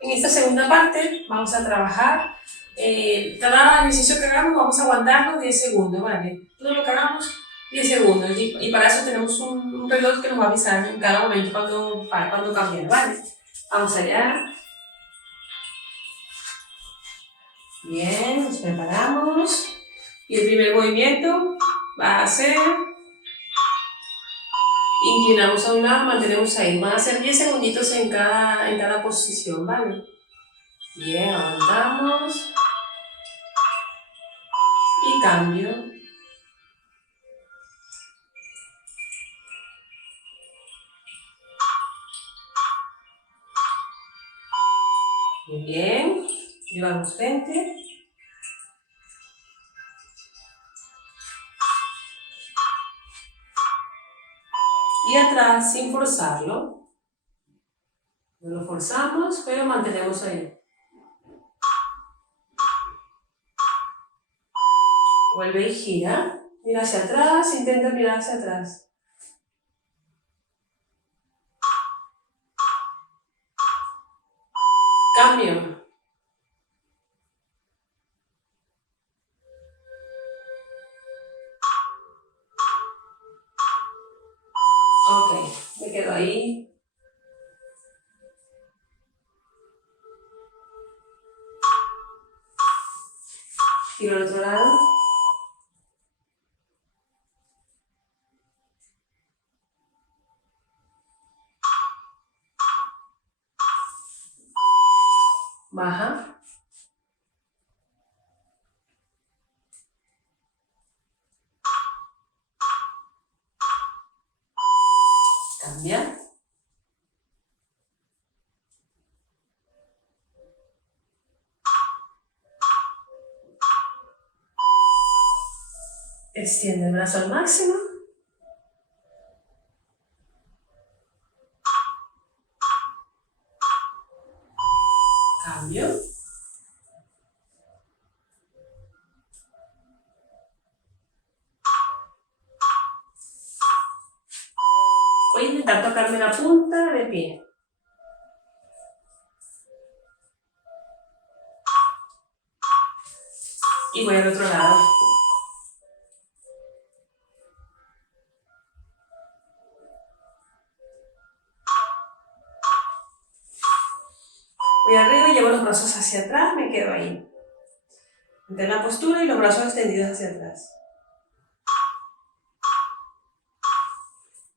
En esta segunda parte vamos a trabajar, cada ejercicio que hagamos vamos a aguantarlo 10 segundos, ¿vale? Todo lo que hagamos 10 segundos y para eso tenemos un reloj que nos va a avisar en cada momento cuando cambiar, ¿vale? Vamos allá. Bien, nos preparamos. Y el primer movimiento va a ser, inclinamos a un lado, mantenemos ahí. Van a ser 10 segunditos en cada posición, ¿vale? Bien, aguantamos. Y cambio. Muy bien. Llevamos frente. Y atrás sin forzarlo. No lo forzamos, pero mantenemos ahí. Vuelve y gira. Mira hacia atrás, intenta mirar hacia atrás. Cambio. Ok, me quedo ahí. Giro al otro lado. Baja. Cambia. Extiende el brazo al máximo. Cambio. Voy a intentar tocarme la punta del pie. Y voy al otro lado. Voy arriba y llevo los brazos hacia atrás, me quedo ahí. Mantén la postura y los brazos extendidos hacia atrás.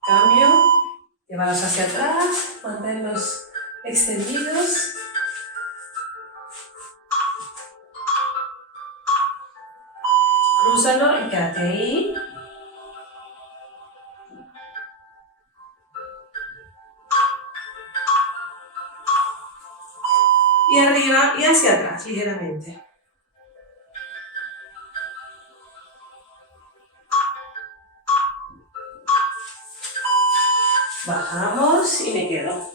Cambio. Llévalos hacia atrás, manténlos extendidos. Crúzalo y quédate ahí. Y arriba y hacia atrás, ligeramente. Bajamos y me quedo.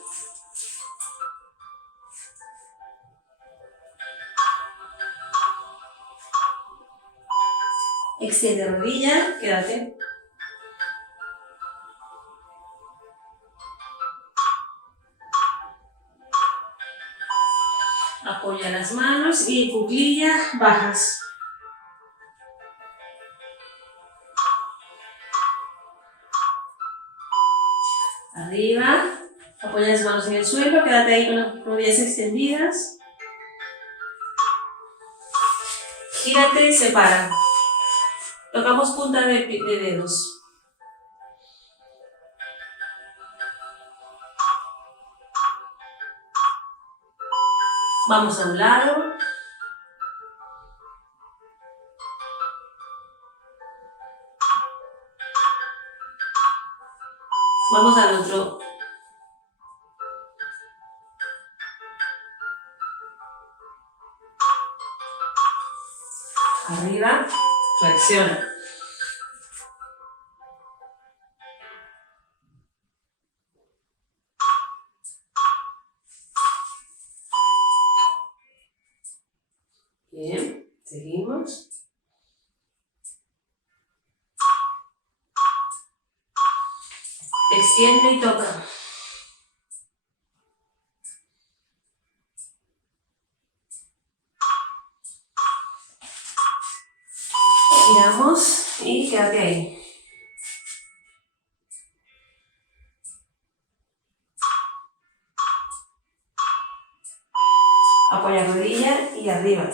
Extiende rodilla, quédate. Apoya las manos y cuclillas bajas. Arriba, apoya las manos en el suelo, quédate ahí con las rodillas extendidas. Gírate y separa. Tocamos punta de dedos. Vamos a un lado. Vamos al otro. Arriba, flexiona. Bien, seguimos. Extiende y toca. Giramos y quédate ahí. Apoya rodilla y arriba.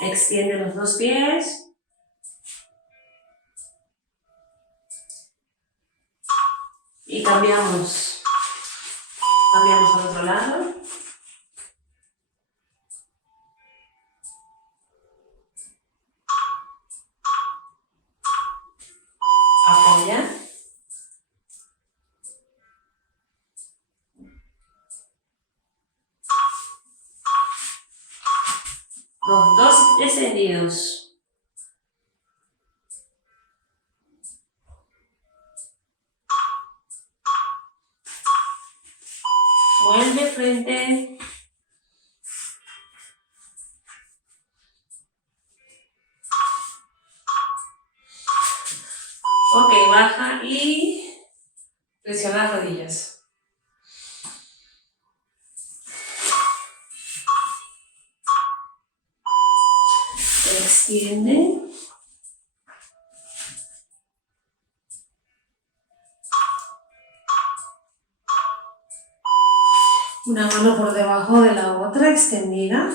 Extiende los dos pies. Y cambiamos. Cambiamos al otro lado. Apoya. Los dos extendidos. Vuelve frente. Ok, baja y presiona las rodillas. Extiende. Una mano por debajo de la otra, extendida.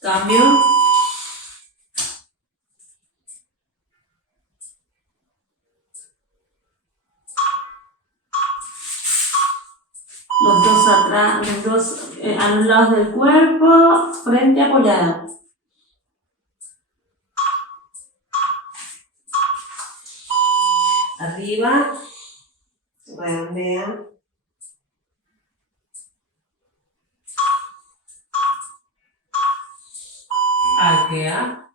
Cambio. Los dos atrás, los dos a los lados del cuerpo, frente apoyada. Arriba, redondea. Arquea.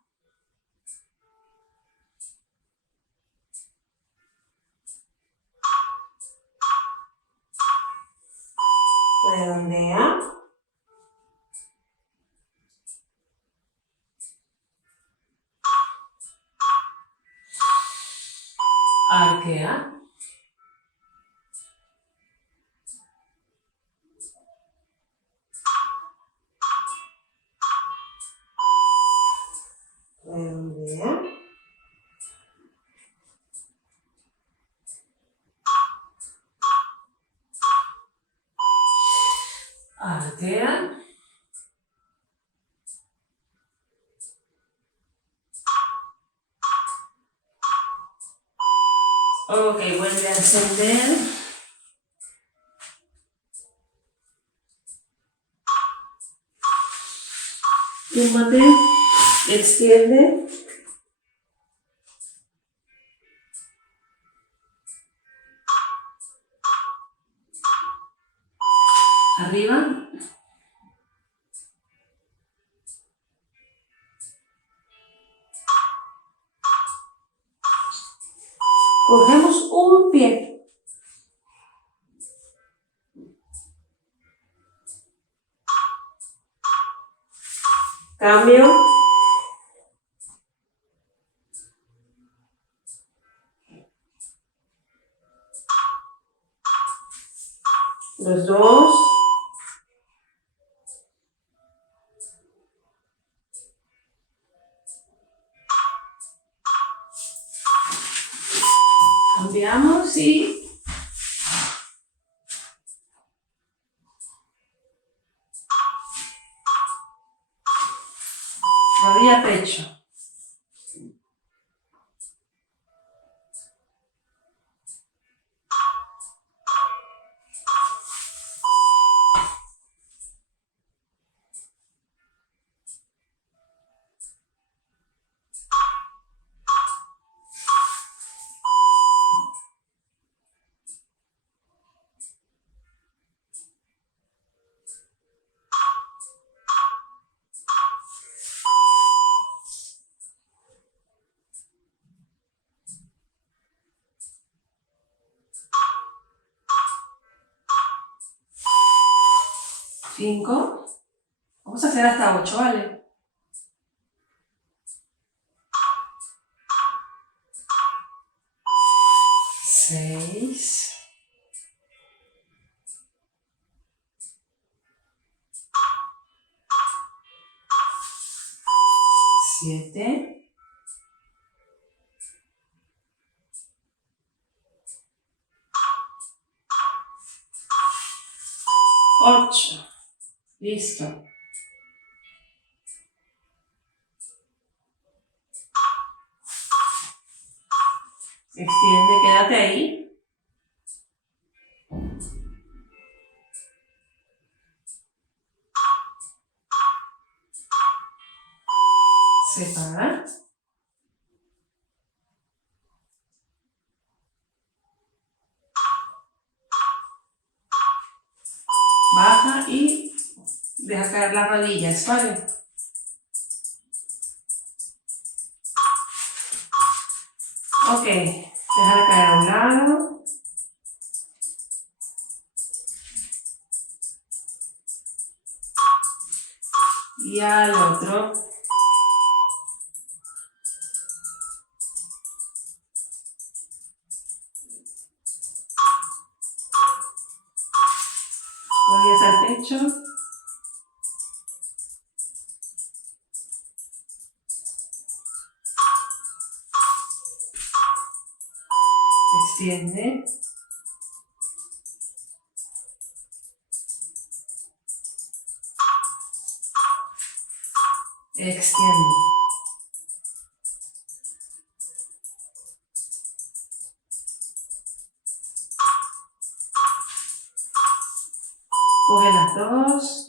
Redondea. Arquea. Redondea. Arquea. Ok, vuelve a ascender. Túmate, extiende. Arriba. Cogemos un pie. Cambio. Los dos. Cambiamos y rodilla pecho. Cinco. Vamos a hacer hasta 8, ¿vale? 6, 7, 8. Listo. Extiende, quédate ahí. Separa. Baja y deja caer las rodillas, ¿vale? Ok, déjala caer a un lado. Y al otro. Rodillas al pecho. Extiende. Extiende. Coge las dos.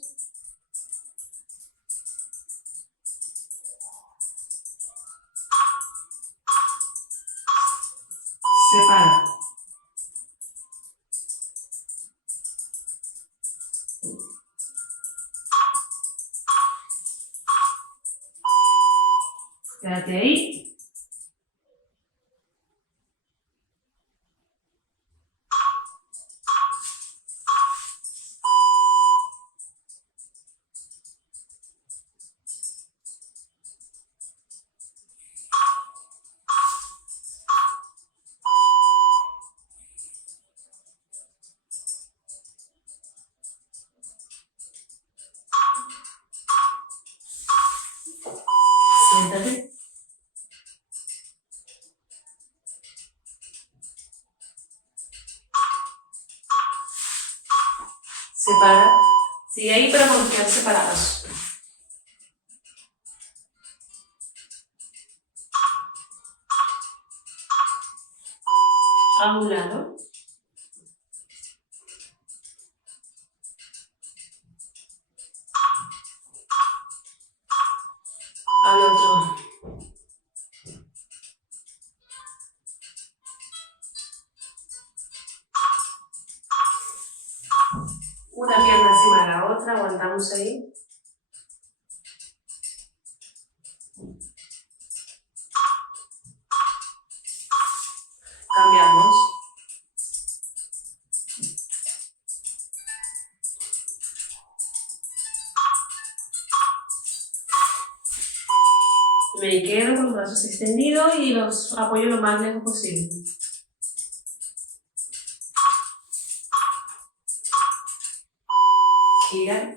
Separa. Quédate ahí. Siéntate. Separa. Sigue ahí, pero con los pies separados. A un lado. Al otro. Una pierna encima de la otra, aguantamos ahí. Cambiamos. Me quedo con los brazos extendidos y los apoyo lo más lejos posible. Gira.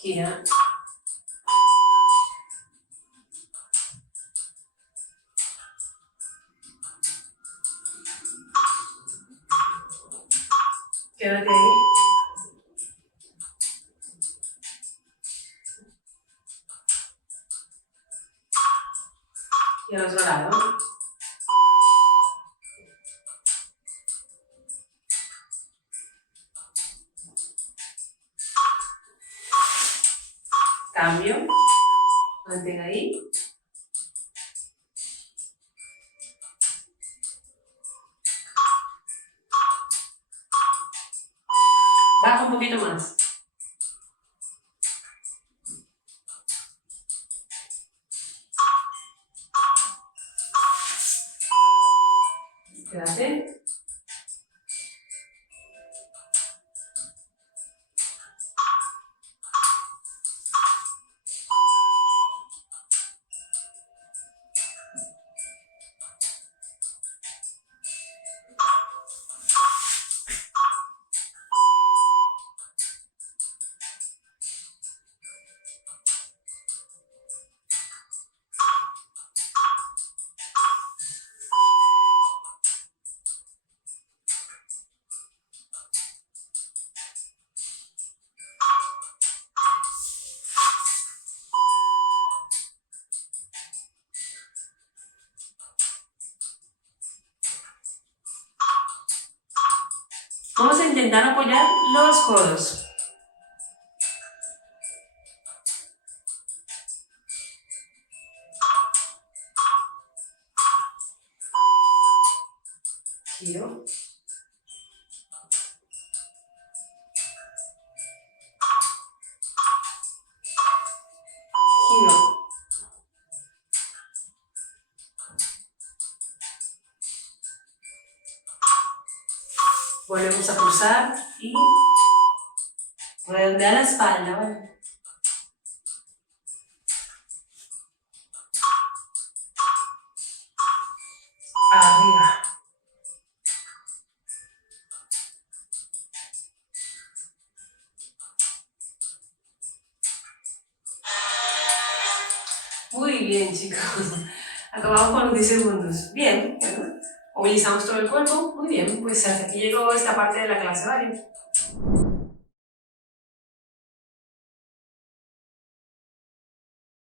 Gira. Quédate ahí. Y al otro lado. Cambio. Mantén ahí. Baja un poquito más. Quédate. Vamos a intentar apoyar los codos. Giro. Giro. Volvemos a cruzar y redondea la espalda, ¿vale? Arriba. Muy bien, chicos. Acabamos con los 10 segundos. Bien, bueno. Movilizamos todo el cuerpo. Muy bien, pues hasta aquí llegó esta parte de la clase, ¿vale?